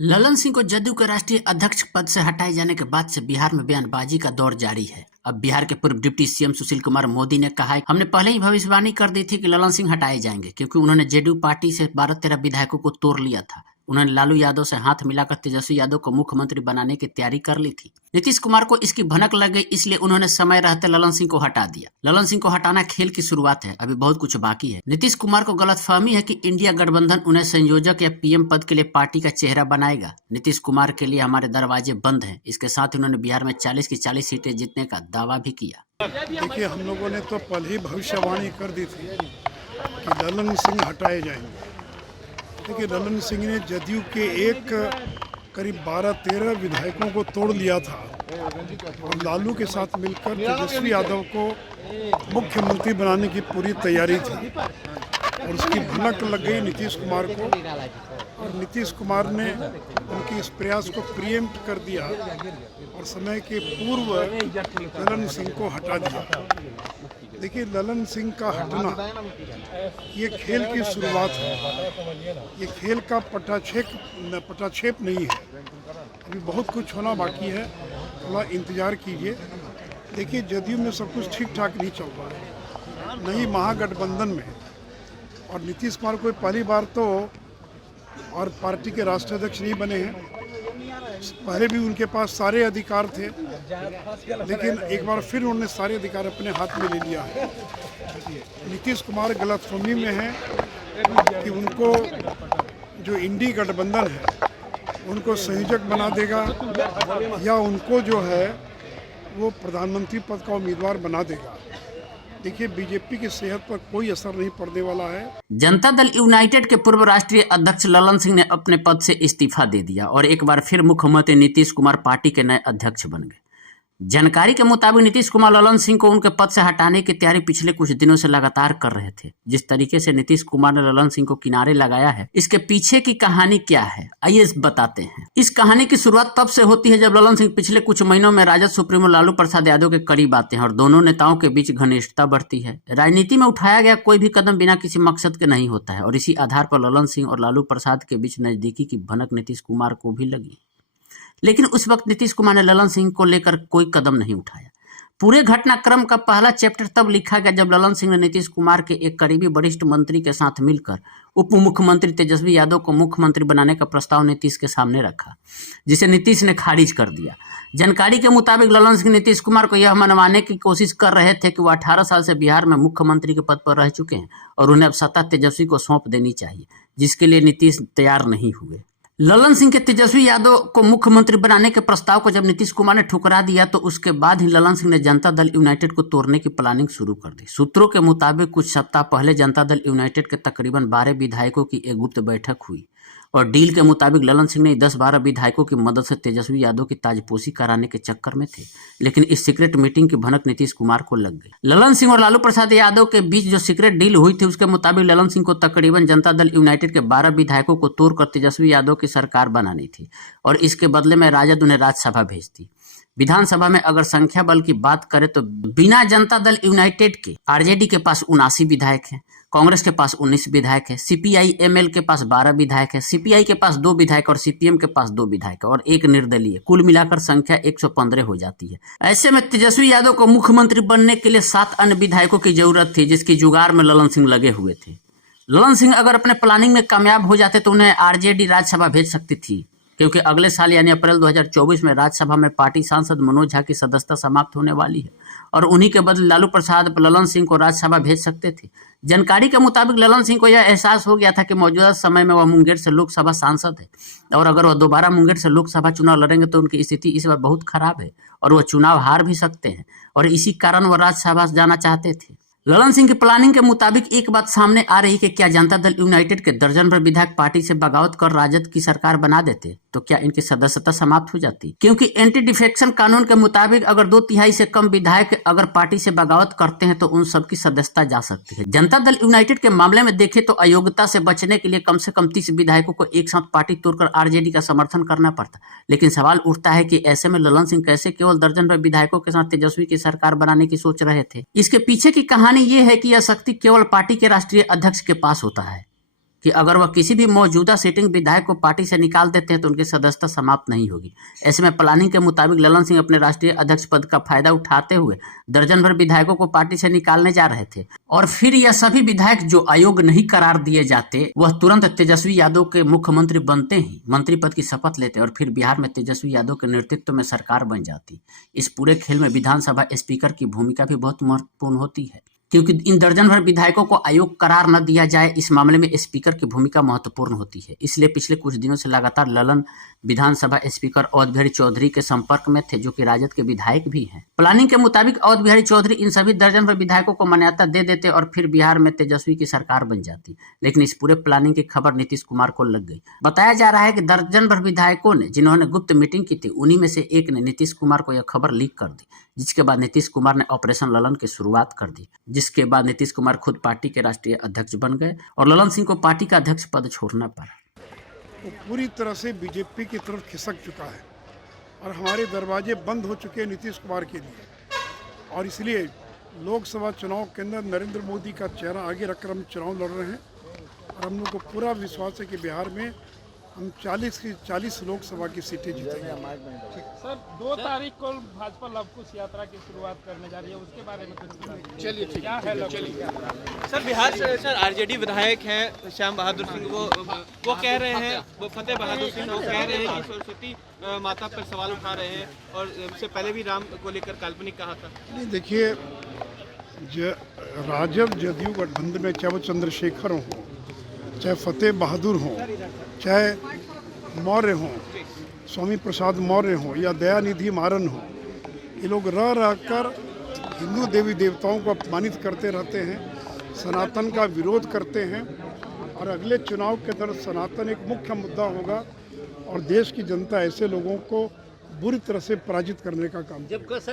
ललन सिंह को जदयू के राष्ट्रीय अध्यक्ष पद से हटाए जाने के बाद से बिहार में बयानबाजी का दौर जारी है। अब बिहार के पूर्व डिप्टी सीएम सुशील कुमार मोदी ने कहा है, हमने पहले ही भविष्यवाणी कर दी थी कि ललन सिंह हटाए जाएंगे क्योंकि उन्होंने जेडीयू पार्टी से 12-13 विधायकों को तोड़ लिया था। उन्होंने लालू यादव से हाथ मिलाकर तेजस्वी यादव को मुख्यमंत्री बनाने की तैयारी कर ली थी। नीतीश कुमार को इसकी भनक लग गई, इसलिए उन्होंने समय रहते ललन सिंह को हटा दिया। ललन सिंह को हटाना खेल की शुरुआत है, अभी बहुत कुछ बाकी है। नीतीश कुमार को गलतफहमी है कि इंडिया गठबंधन उन्हें संयोजक या पीएम पद के लिए पार्टी का चेहरा बनाएगा। नीतीश कुमार के लिए हमारे दरवाजे बंद हैं। इसके साथ ही उन्होंने बिहार में 40 की 40 सीटें जीतने का दावा भी किया। देखिए, हम लोगों ने तो पहले ही भविष्यवाणी कर दी थी कि ललन सिंह हटाए जाएंगे। देखिए, ललन सिंह ने जदयू के करीब 12-13 विधायकों को तोड़ लिया था और लालू के साथ मिलकर तेजस्वी यादव को मुख्यमंत्री बनाने की पूरी तैयारी थी और उसकी भनक लग गई नीतीश कुमार को और नीतीश कुमार ने उनके इस प्रयास को प्रीएम्प्ट कर दिया और समय के पूर्व ललन सिंह को हटा दिया। देखिए, ललन सिंह का हटना ये खेल की शुरुआत है, ये खेल का पटाक्षेप नहीं है। अभी बहुत कुछ होना बाकी है, थोड़ा इंतज़ार कीजिए। देखिए, जदयू में सब कुछ ठीक ठाक नहीं चल रहा है, नहीं महागठबंधन में, और नीतीश कुमार कोई पहली बार तो और पार्टी के राष्ट्रीय अध्यक्ष नहीं बने हैं। पहले भी उनके पास सारे अधिकार थे, लेकिन एक बार फिर उन्होंने सारे अधिकार अपने हाथ में ले लिया है। नीतीश कुमार गलतफहमी में है कि उनको जो इंडी गठबंधन है उनको संयोजक बना देगा या उनको जो है वो प्रधानमंत्री पद का उम्मीदवार बना देगा। देखिए, बीजेपी की सेहत पर कोई असर नहीं पड़ने वाला है। जनता दल यूनाइटेड के पूर्व राष्ट्रीय अध्यक्ष ललन सिंह ने अपने पद से इस्तीफा दे दिया और एक बार फिर मुख्यमंत्री नीतीश कुमार पार्टी के नए अध्यक्ष बन गए। जानकारी के मुताबिक नीतीश कुमार ललन सिंह को उनके पद से हटाने की तैयारी पिछले कुछ दिनों से लगातार कर रहे थे। जिस तरीके से नीतीश कुमार ने ललन सिंह को किनारे लगाया है, इसके पीछे की कहानी क्या है, आइए बताते हैं। इस कहानी की शुरुआत तब से होती है जब ललन सिंह पिछले कुछ महीनों में राजद सुप्रीमो लालू प्रसाद यादव के करीब आते हैं और दोनों नेताओं के बीच घनिष्ठता बढ़ती है। राजनीति में उठाया गया कोई भी कदम बिना किसी मकसद के नहीं होता है और इसी आधार पर ललन सिंह और लालू प्रसाद के बीच नजदीकी की भनक नीतीश कुमार को भी लगी। लेकिन उस वक्त नीतीश कुमार ने ललन सिंह को लेकर कोई कदम नहीं उठाया। पूरे घटनाक्रम का पहला चैप्टर तब लिखा गया जब ललन सिंह ने नीतीश कुमार के एक करीबी वरिष्ठ मंत्री के साथ मिलकर उप मुख्यमंत्री तेजस्वी यादव को मुख्यमंत्री बनाने का प्रस्ताव नीतीश के सामने रखा, जिसे नीतीश ने खारिज कर दिया। जानकारी के मुताबिक ललन सिंह नीतीश कुमार को यह मनवाने की कोशिश कर रहे थे कि वह 18 साल से बिहार में मुख्यमंत्री के पद पर रह चुके हैं और उन्हें अब सत्ता तेजस्वी को सौंप देनी चाहिए, जिसके लिए नीतीश तैयार नहीं हुए। ललन सिंह के तेजस्वी यादव को मुख्यमंत्री बनाने के प्रस्ताव को जब नीतीश कुमार ने ठुकरा दिया तो उसके बाद ही ललन सिंह ने जनता दल यूनाइटेड को तोड़ने की प्लानिंग शुरू कर दी। सूत्रों के मुताबिक कुछ सप्ताह पहले जनता दल यूनाइटेड के तकरीबन 12 विधायकों की एक गुप्त बैठक हुई और डील के मुताबिक ललन सिंह ने 10-12 विधायकों की मदद से तेजस्वी यादव की ताजपोशी कराने के चक्कर में थे, लेकिन इस सीक्रेट मीटिंग की भनक नीतीश कुमार को लग गई। ललन सिंह और लालू प्रसाद यादव के बीच जो सीक्रेट डील हुई थी उसके मुताबिक ललन सिंह को तकरीबन जनता दल यूनाइटेड के 12 विधायकों को तोड़कर तेजस्वी यादव की सरकार बनानी थी और इसके बदले में राजद उन्हें राज्यसभा भेजती। विधानसभा में अगर संख्या बल की बात करें तो बिना जनता दल यूनाइटेड के आरजेडी के पास 79 विधायक हैं, कांग्रेस के पास 19 विधायक है, सीपीआई एमएल के पास 12 विधायक है, सीपीआई के पास 2 विधायक और सीपीएम के पास 2 विधायक और एक निर्दलीय, कुल मिलाकर संख्या 115 हो जाती है। ऐसे में तेजस्वी यादव को मुख्यमंत्री बनने के लिए 7 अन्य विधायकों की जरूरत थी, जिसकी जुगाड़ में ललन सिंह लगे हुए थे। ललन सिंह अगर अपने प्लानिंग में कामयाब हो जाते तो उन्हें आरजेडी राज्यसभा भेज सकती थी, क्योंकि अगले साल यानी अप्रैल 2024 में राज्यसभा में पार्टी सांसद मनोज झा की सदस्यता समाप्त होने वाली है और उन्हीं के बदले लालू प्रसाद ललन सिंह को राज्यसभा भेज सकते थे। जानकारी के मुताबिक ललन सिंह को यह एहसास हो गया था कि मौजूदा समय में वह मुंगेर से लोकसभा सांसद है और अगर वह दोबारा मुंगेर से लोकसभा चुनाव लड़ेंगे तो उनकी स्थिति इस बार बहुत खराब है और वह चुनाव हार भी सकते हैं और इसी कारण वह राज्यसभा जाना चाहते थे। ललन सिंह की प्लानिंग के मुताबिक एक बात सामने आ रही कि क्या जनता दल यूनाइटेड के दर्जन भर विधायक पार्टी से बगावत कर राजद की सरकार बना देते तो क्या इनकी सदस्यता समाप्त हो जाती, क्योंकि एंटी डिफेक्शन कानून के मुताबिक अगर 2/3 से कम विधायक अगर पार्टी से बगावत करते हैं तो उन सबकी सदस्यता जा सकती है। जनता दल यूनाइटेड के मामले में देखें तो अयोग्यता से बचने के लिए कम से कम 30 विधायकों को एक साथ पार्टी तोड़कर आरजेडी का समर्थन करना पड़ता, लेकिन सवाल उठता है कि ऐसे में ललन सिंह कैसे केवल दर्जन भर विधायकों के साथ तेजस्वी की सरकार बनाने की सोच रहे थे। इसके पीछे की कहानी ये है कि यह शक्ति केवल पार्टी के राष्ट्रीय अध्यक्ष के पास होता है, कि अगर वह किसी भी मौजूदा सिटिंग विधायक को पार्टी से निकाल देते हैं तो उनकी सदस्यता समाप्त नहीं होगी। ऐसे में प्लानिंग के मुताबिक ललन सिंह अपने राष्ट्रीय अध्यक्ष पद का फायदा उठाते हुए दर्जन भर विधायकों को पार्टी से निकालने जा रहे थे और फिर यह सभी विधायक जो अयोग्य नहीं करार दिए जाते वह तुरंत तेजस्वी यादव के मुख्यमंत्री बनते ही मंत्री पद की शपथ लेते और फिर बिहार में तेजस्वी यादव के नेतृत्व में सरकार बन जाती। इस पूरे खेल में विधानसभा स्पीकर की भूमिका भी बहुत महत्वपूर्ण होती है, क्योंकि इन दर्जन भर विधायकों को अयोग्य करार न दिया जाए, इस मामले में स्पीकर की भूमिका महत्वपूर्ण होती है। इसलिए पिछले कुछ दिनों से लगातार ललन विधानसभा स्पीकर अवध बिहारी चौधरी के संपर्क में थे, जो कि राजद के विधायक भी हैं। प्लानिंग के मुताबिक अवध बिहारी चौधरी इन सभी दर्जन भर विधायकों को मान्यता दे देते और फिर बिहार में तेजस्वी की सरकार बन जाती। लेकिन इस पूरे प्लानिंग की खबर नीतीश कुमार को लग गई। बताया जा रहा है कि दर्जन भर विधायकों ने जिन्होंने गुप्त मीटिंग की थी, उन्हीं में से एक ने नीतीश कुमार को यह खबर लीक कर दी, जिसके बाद नीतीश कुमार ने ऑपरेशन ललन की शुरुआत कर दी। जिसके बाद नीतीश कुमार खुद पार्टी के राष्ट्रीय अध्यक्ष बन गए और ललन सिंह को पार्टी का अध्यक्ष पद छोड़ना पड़ा। वो पूरी तरह से बीजेपी की तरफ खिसक चुका है और हमारे दरवाजे बंद हो चुके हैं नीतीश कुमार के लिए। और इसलिए लोकसभा चुनाव के अंदर नरेंद्र मोदी का चेहरा आगे रखकर हम चुनाव लड़ रहे हैं और हम लोग को पूरा विश्वास है कि बिहार में हम 40 की 40 लोकसभा की सीटें जीतेंगे। सर 2 तारीख को भाजपा लवकुश यात्रा की शुरुआत करने जा रही है, उसके बारे में कुछ चलिए क्या है लवकुश यात्रा? सर बिहार से सर आरजेडी विधायक हैं श्याम बहादुर सिंह, वो कह रहे हैं, वो फतेह बहादुर सिंह वो कह रहे हैं कि सरस्वती माता पर सवाल उठा रहे हैं और इससे पहले भी राम को लेकर काल्पनिक कहा था। नहीं, देखिए, राजद जदयू गठबंधन में चाहे वो चंद्रशेखर हो, चाहे फतेह बहादुर हो, चाहे मौर्य हो, स्वामी प्रसाद मौर्य हो या दयानिधि मारन हो, ये लोग रह रहकर हिंदू देवी देवताओं को अपमानित करते रहते हैं, सनातन का विरोध करते हैं और अगले चुनाव के दौरान सनातन एक मुख्य मुद्दा होगा और देश की जनता ऐसे लोगों को बुरी तरह से पराजित करने का काम